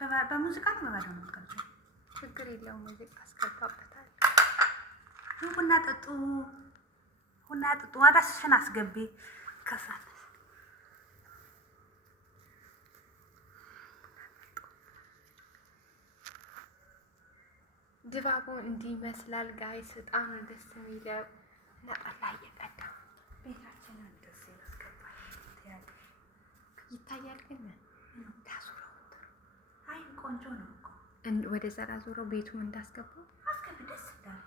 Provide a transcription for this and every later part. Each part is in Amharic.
በሙዚቃ ነው በባዶ ነው የምትቀርጪው? ችግር የለውም ሙዚቃ አስገባበታል። ቡና ጠጡ፣ ቡና ጠጡ። ዋዳስሽን አስገቢ ከሳት ድባቡ እንዲህ ይመስላል ጋይስ። በጣም ደስ የሚለው ነጠላ እየቀዳ ቤታችንን ደስ ያስገባል። ይታያል ግን እንዳዙረው አይ ቆንጆ ነው እኮ ወደ ዘራ ዙረው ቤቱን እንዳስገባው አስገቢ። ደስ ይላል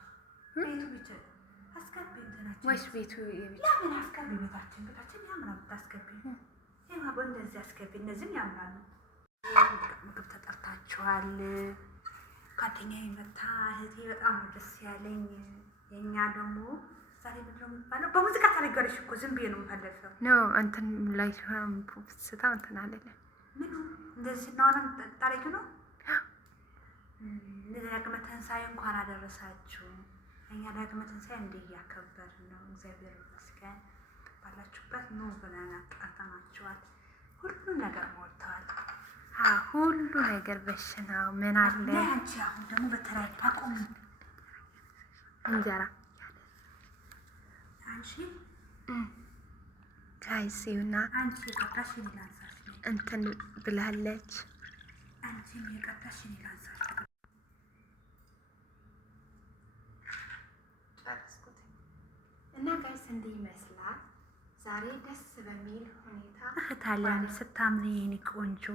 ቤቱ ብቻ አስገቢ። እንትናችን ወይስ ቤቱ የብቻ ለምን አስገቢ? ቤታችን ያምራል። ታስገቢ ይሄማ እንደዚህ አስገቢ። እነዚህም ያምራሉ። ምግብ ተጠርታችኋል። ጓደኛዬ መታ እህቴ በጣም ነው ደስ ያለኝ። የኛ ደግሞ ዛሬ ምንድነው የሚባለው? በሙዚቃ ታደርጊያለሽ እኮ ዝም ብዬ ነው የምፈልገው ነው እንትን ላይ ስታ እንትን አለለ ምን እንደዚህ ስናወራ ታሪክ ነው። ለዳግመ ትንሣኤ እንኳን አደረሳችሁ። እኛ ዳግመ ትንሣኤ እንዲህ እያከበርን ነው። እግዚአብሔር ይመስገን። ባላችሁበት ኑ ብለን አጣጣማችኋል። ሁሉ ነገር ሞልተዋል። ሁሉ ነገር በሽናው ምን አለ። አንቺ አሁን ደግሞ በተለይ ታቆም እንጀራ አንቺ ጋይሲውና አንቺ የቀጣሽ ይላንሳል እንትን ብላለች። አንቺ የቀጣሽ ይላንሳል ጨረስኩት እና ጋይስ እንዲህ ይመስላል ዛሬ ደስ በሚል ሁኔታ እህታለን ስታምሪ የኔ ቆንጆ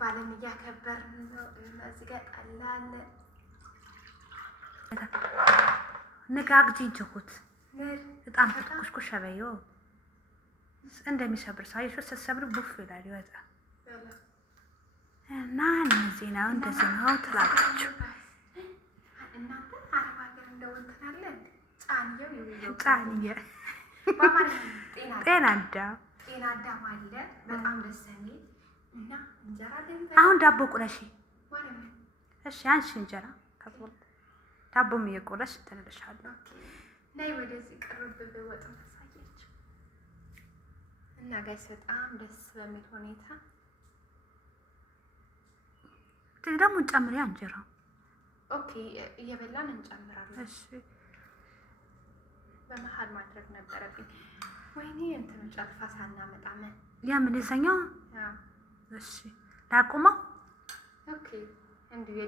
ባለም እያከበርን ነው። እዚህ ጋር ጠላ አለ። ንጋግ ጂንጅኩት በጣም ኩሽኩሽ አበዮ እንደሚሰብር ሰው አይሾ ተሰብር ቡፍ ይላል ይወጣ እና እነዚህ ነው እንደዚህ ነው ትላላችሁ። እናንተ አረብ ሀገር እንደው እንትን አለ ጫንየው ይውየው ጫንየ ጤና አዳም አለ። በጣም ደስ የሚል እና እንጀራ አሁን ዳቦ ቁረሺ። እሺ አንቺ እንጀራ ከቦል ዳቦም እየቆረሽ ትንልሻለሁ። ናይ ወደዚህ ቅርብ በወጥ ማሳያችሁ እና ጋይስ በጣም ደስ በሚል ሁኔታ ደግሞ ጨምሪያ እንጀራ። ኦኬ እየበላን እንጨምራለን። እሺ በመሃል ማድረግ ነበረብኝ። ወይኔ እንትን ጨልፋ ሳናመጣ ምን ያምን ይሰኛው። እሺ ላቁማ። ኦኬ እንዲህ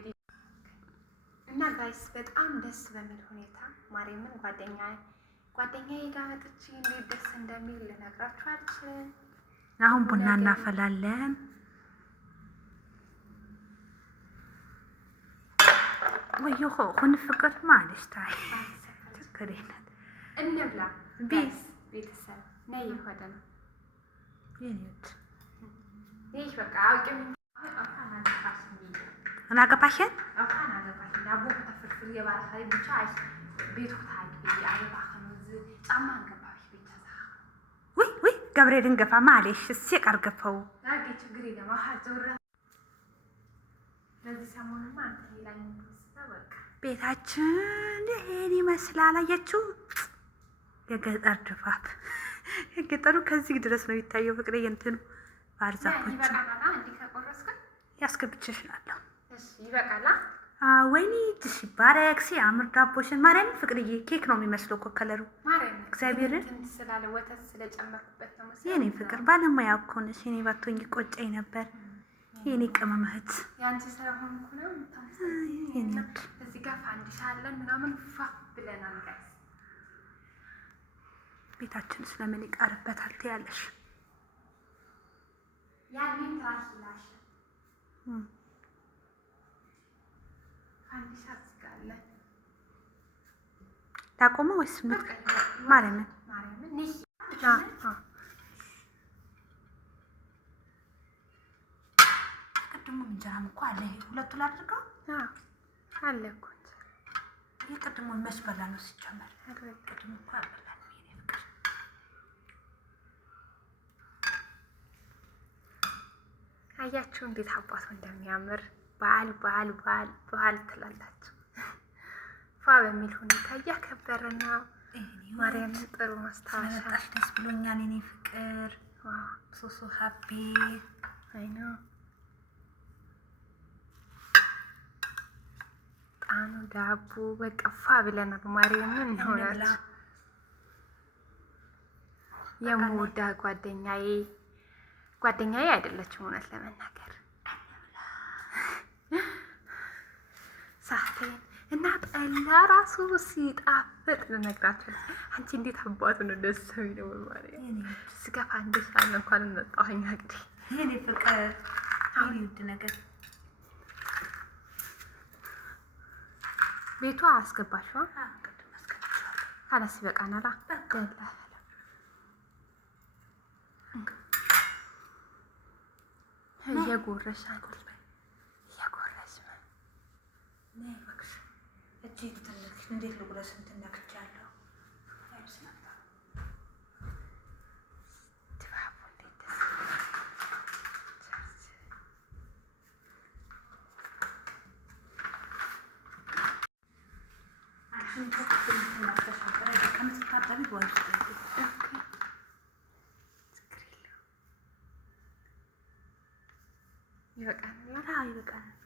እና ጋይስ በጣም ደስ በሚል ሁኔታ ማርያምን ጓደኛዬ ጋር መጥቼ እንዴት ደስ እንደሚል ልነግራችሁ አልችልም። አሁን ቡና እናፈላለን። ወይዮ ሁን ፍቅር ማለሽ ታይ ትክክለኛ እንብላ ቢስ ቤተሰብ ነይ ይወደ ነው የኔት ይህ በቃ አውቂም أنا قباشين؟ أنا قباشين. أبوه تفرفر يبغى خلي بتشايس بيته تاجي يعرف خنوز أمان قباش بيتزاح. وي قبري رنقفا معليش السيق أرقفه. لا جيت قريبا ما حزورة. لذي سامون ما أنتي لا ينقص ቤታችን ይሄን ይመስላል። አያችሁ የገጠር ድባብ። የገጠሩ ከዚህ ድረስ ነው የሚታየው። ፍቅሬ እንትኑ ባርዛፎቹ ያስገብችሽላለሁ። ይበቃላ። ወይኔ እጅሽ ይባረክ ሲያምር ዳቦሽን። ማርያም ፍቅርዬ ኬክ ነው የሚመስለው እኮ ከለሩ። እግዚአብሔርን ስላለ ወተት ስለጨመርኩበት ነው መሰለኝ። የኔ ፍቅር ባለሙያ እኮ ነሽ። የኔ ባቶኝ ቆጨኝ ነበር። የኔ ቅመም እህት ያንቺ ስለሆነ እኮ ነው የኔ እዚህ ጋር ፋንዲሻ አለን ምናምን ፋ ብለናል ጋይስ። ቤታችን ስለምን ይቀርበታል ትያለሽ? ያንን ታሽላሽ ፋንዲሻ ዝጋለ ታቆመ ወይስ ምን? ማርያምን ነይ ቅድሙ እንጀራም እኮ አለ። ሁለቱ ላድርገው አለ እኮ ይሄ ቅድሙ መስበላ ነው ሲጨመር። ቅድሙ እኮ አበላ ነው የኔ ፍቅር። አያችሁ እንዴት አባቱ እንደሚያምር። በዓል ትላላችሁ። ፏ በሚል ሁኔታ እያከበርን ነው። ማርያም ጥሩ ማስታወሻ ደስ ብሎኛል የኔ ፍቅር። ሶሶ ሀቢ አይ ነው እየጠጣኑ ዳቦ በቃ ፋ ብለናል። ማርያምን ይሆናል የምወዳ ጓደኛዬ አይደለችም እውነት ለመናገር ሳቴን እና ጠላ ራሱ ሲጣፍጥ ልነግራችሁ። አንቺ እንዴት አባቱ ነው ደስ የሚለው ማለት ስገፋ እንደሳለ እንኳን እንጠጣሁኝ እንግዲህ ይሄኔ ፍቅር አሁን ይውድ ነገር ቤቷ አስገባሽዋ ካላስ በቃናላ ደላ እየጎረሽ እጅግ ትልቅ እንዴት ልጉረስ እንትን ነክቻለሁ። ይበቃል።